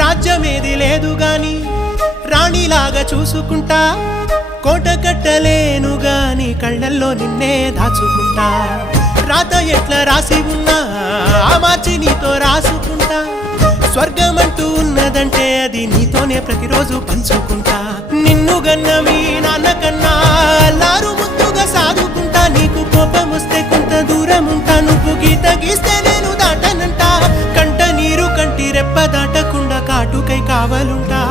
రాజ్యమేది లేదు గాని రాణిలాగా చూసుకుంటా, కోట కట్టలేను గాని కళ్ళల్లో నిన్నే దాచుకుంటా. రాత ఎట్లా రాసి ఉన్నా ఆ మార్చి నీతో రాసుకుంటా. స్వర్గమంటూ ఉన్నదంటే అది నీతోనే ప్రతిరోజు పంచుకుంటా. నిన్ను గన్న మీ నాన్నకన్నా అల్లారు ముద్దుగా సాదుకుంటా. నీకు కోపం వస్తే కొంత దూరం ఉంటా, నువ్వు గీత గీస్తే నేను దాటనంటా. కంట నీరు కంటి రెప్ప దాటకుండా కాటుకై కావలుంటా.